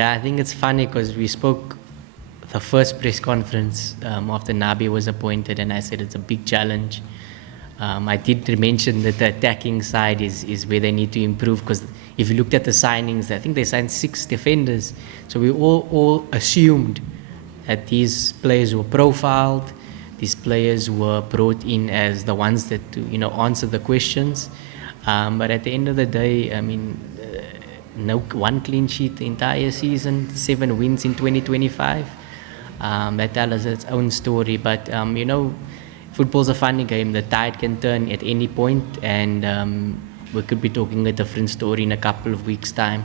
Yeah, I think it's funny because we spoke the first press conference after Nabi was appointed, and I said it's a big challenge. I did mention that the attacking side is where they need to improve, because if you looked at the signings, I think they signed 6 defenders. So we all assumed that these players were profiled, these players were brought in as the ones that answer the questions. But at the end of the day, I mean, no one clean sheet the entire season, 7 wins in 2025. That tells its own story. But football's a funny game. The tide can turn at any point, and we could be talking a different story in a couple of weeks' time.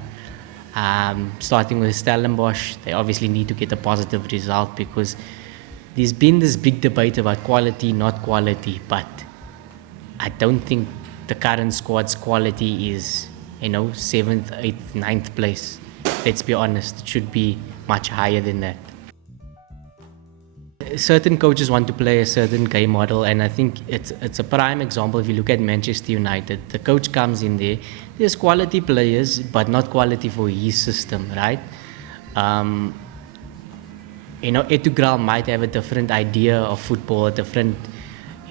Starting with Stellenbosch, they obviously need to get a positive result, because there's been this big debate about quality, not quality, but I don't think the current squad's quality is 7th, 8th, 9th place. Let's be honest, it should be much higher than that. Certain coaches want to play a certain game model, and I think it's a prime example. If you look at Manchester United, the coach comes in there, there's quality players, but not quality for his system, right? Etugral might have a different idea of football, a different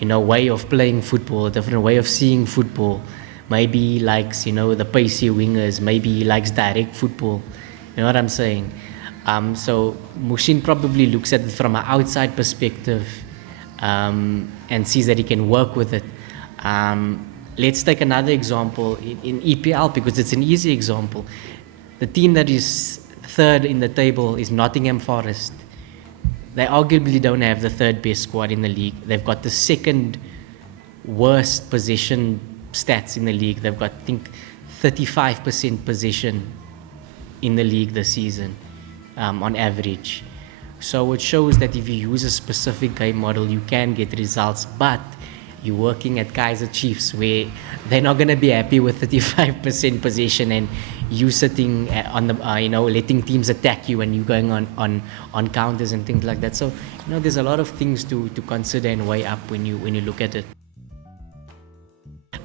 way of playing football, a different way of seeing football. Maybe he likes the pacey wingers, maybe he likes direct football. You know what I'm saying? So Mushin probably looks at it from an outside perspective, and sees that he can work with it. Let's take another example in EPL, because it's an easy example. The team that is third in the table is Nottingham Forest. They arguably don't have the third best squad in the league. They've got the second worst possession stats in the league. They've got, I think, 35% possession in the league this season, on average. So it shows that if you use a specific game model, you can get results. But you're working at Kaizer Chiefs, where they're not going to be happy with 35% possession and you sitting on the letting teams attack you and you going on counters and things like that. So there's a lot of things to consider and weigh up when you look at it.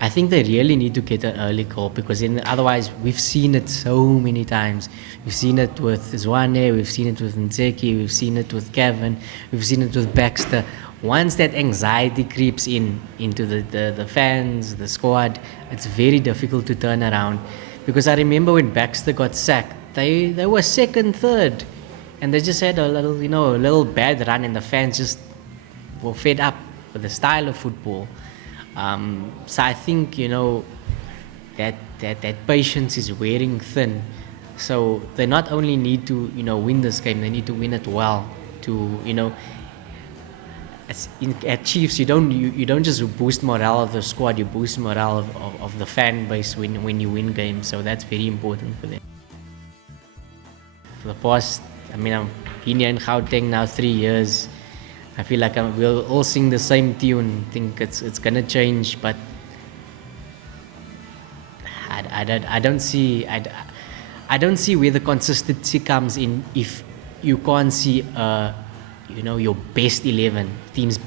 I think they really need to get an early goal, because otherwise we've seen it so many times. We've seen it with Zwane, we've seen it with Ntseki, we've seen it with Kevin, we've seen it with Baxter. Once that anxiety creeps into the fans, the squad, it's very difficult to turn around. Because I remember when Baxter got sacked, they were second, third, and they just had a little bad run, and the fans just were fed up with the style of football. So I think that patience is wearing thin. So they not only need to win this game, they need to win it well. At Chiefs, you don't just boost morale of the squad, you boost morale of the fan base when you win games. So that's very important for them. For the past, I've been here in Gauteng now 3 years. I feel like we'll all sing the same tune. I think it's gonna change, but I don't see where the consistency comes in if you can't see your best 11 teams.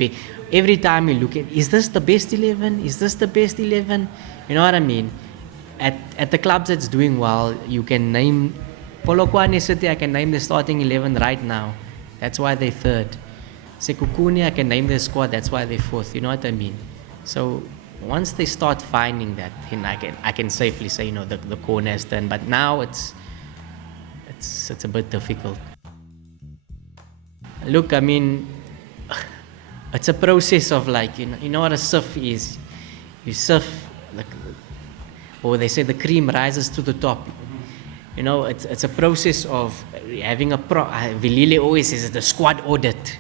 Every time you look at, is this the best 11? Is this the best 11? You know what I mean? At the clubs that's doing well, you can name Polokwane City. I can name the starting 11 right now. That's why they're third. Sekhukhune, I can name their squad. That's why they're fourth. You know what I mean? So once they start finding that, then I can safely say the corner has turned. But now it's a bit difficult. Look, I mean, it's a process of what a surf is. You surf, or they say the cream rises to the top. It's a process of having Vilile always says the squad audit.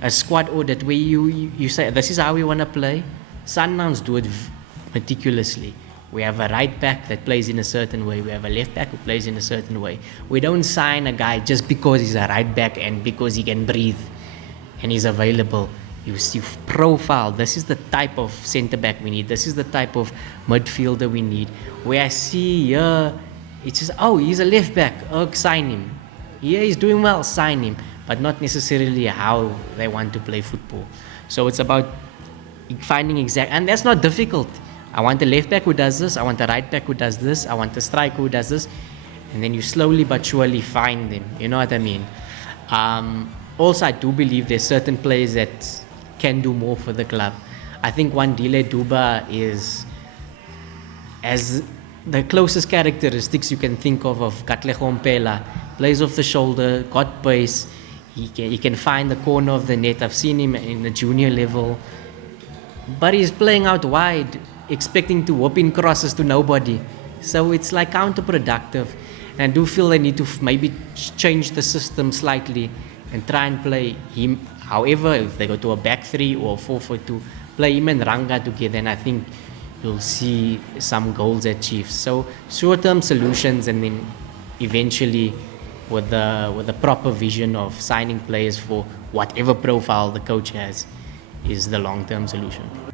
A squad audit where you say, this is how we want to play. Sundowns do it meticulously. We have a right back that plays in a certain way. We have a left back who plays in a certain way. We don't sign a guy just because he's a right back and because he can breathe and he's available. You profile, this is the type of centre back we need. This is the type of midfielder we need. Where I see here, it's just, he's a left back, sign him. Yeah, he's doing well, sign him. But not necessarily how they want to play football. So it's about finding and that's not difficult. I want a left back who does this, I want a right back who does this, I want a striker who does this. and then you slowly but surely find them. You know what I mean? Also, I do believe there's certain players that can do more for the club. I think Wandile Duba is, as the closest characteristics you can think of Katlego Mpela. Plays off the shoulder, got pace. He can find the corner of the net. I've seen him in the junior level. But he's playing out wide, expecting to whoop in crosses to nobody. So it's like counterproductive. And I do feel they need to maybe change the system slightly and try and play him. However, if they go to a back three or 4-4-2, play him and Ranga together, and I think you'll see some goals at Chiefs. So short-term solutions, and then eventually with the proper vision of signing players for whatever profile the coach has, is the long-term solution.